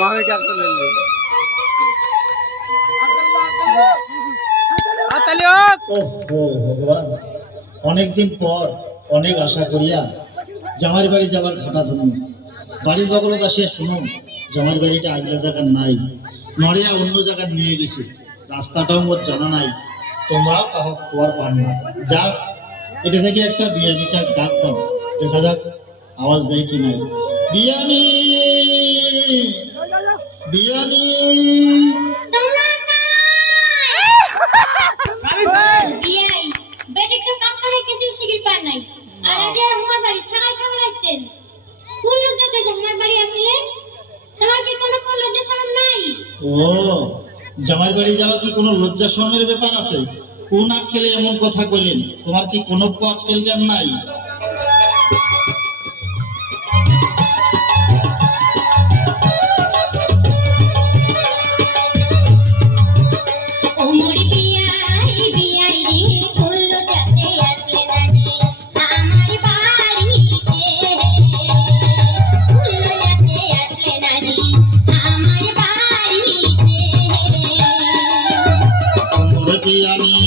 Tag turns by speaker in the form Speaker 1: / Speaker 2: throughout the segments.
Speaker 1: মামি
Speaker 2: ক্যাপ্টেন অনেক অনেকদিন পর অনেক আশা করিয়া জামার বাড়ি যাবার ঘাটা ধরুন। বাড়ির বগল কাছে শুনুন। জামার বাড়িটা আগলে জায়গা নাই। নড়িয়া অন্য জায়গায় নিয়ে গেছে। রাস্তাটাও মোট জানা নাই। তোমরাও কাহক খোয়ার পান না। যাক, এটা থেকে একটা বিয়ানিটা ডাক দাও। দেখা যাক আওয়াজ দেয় কি নাই। বিয়ানি বিরিয়ানি
Speaker 3: বিয়াই বেটে তো কাজ করে কিছু শিখির পার নাই। আর আজ আমার বাড়ি সারাই খাবার আছেন? ফুল লজ্জাতে যে আমার বাড়ি আসলে তোমার কি কোনো কোন লজ্জা শরম নাই?
Speaker 2: ও জামাই বাড়ি যাওয়া কি কোনো লজ্জা শরমের ব্যাপার আছে? কোন আক্কেলে এমন কথা কইলেন? তোমার কি কোনো আক্কেল জ্ঞান নাই?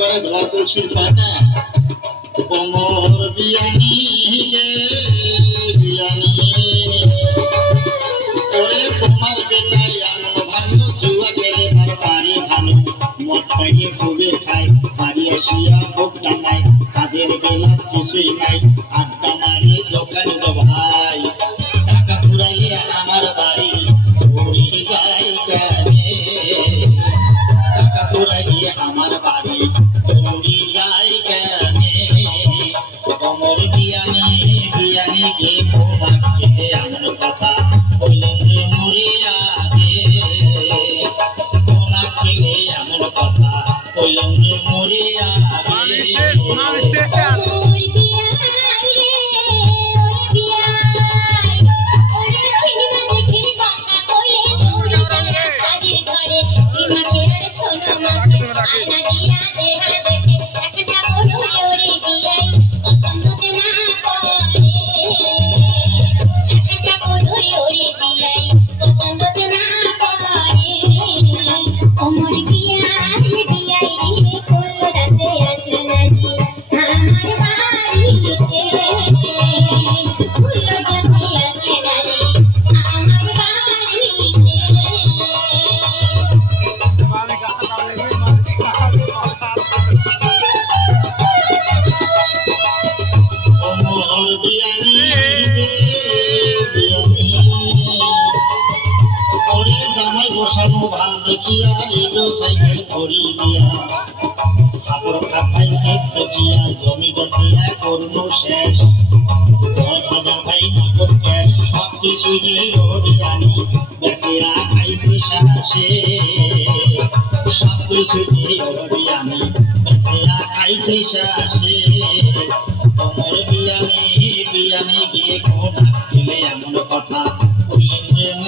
Speaker 2: একেবারে ধোয়া তুলসীর পাতা কোমর বিয়ানি বিয়ানি ওরে তোমার বেটাই এমন ভালো জুয়া খেলে তার বাড়ি ভালো মদ খাইয়ে খুবই খায় বাড়ি আসিয়া জামাই বসানো ভালো দেখিয়া এলো সাইকেল ধরি দিয়া সাপর খাপাই সেট দেখিয়া জমি বেচিয়া করল শেষ দশ হাজার ভাই নগদ ক্যাশ সব কিছু যে ওরে আনি বেচিয়া খাইছে শাসে সব কিছু যে আমি বেচিয়া খাইছে শাসে তোমার বিয়ানে বিয়ানে গিয়ে কোনা এমন কথা কইলেন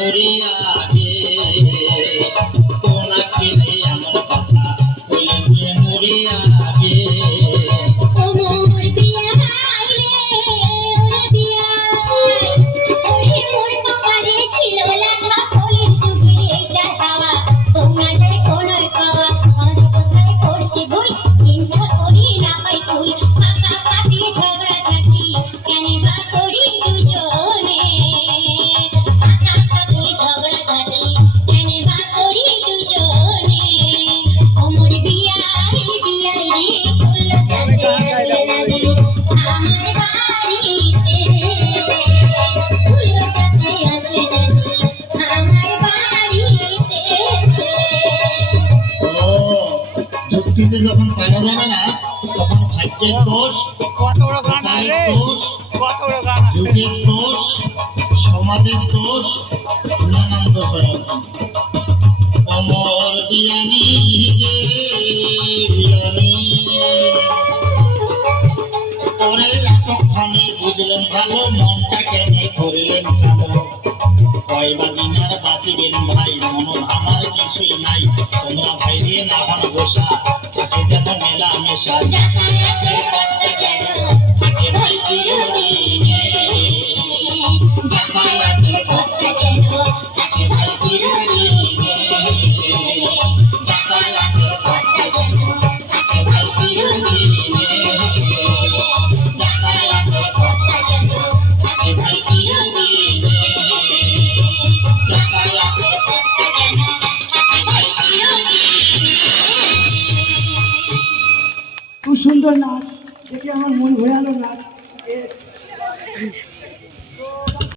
Speaker 2: থেকে যখন পারা যাবে না তখন ভাগ্যের দোষ
Speaker 1: কত বড় গান
Speaker 2: দোষ
Speaker 1: কত বড় গান
Speaker 2: যুগের দোষ সমাজের দোষ নানান দোষ ওরে এতক্ষণে বুঝলেন ভালো, মনটা কেন ধরলেন ভালো। কয়বা দিনার বাঁচিবেন ভাই, মন আমার কিছুই নাই। তোমরা ভাইরে না হন বসা থাকে যেন মেলা মেশা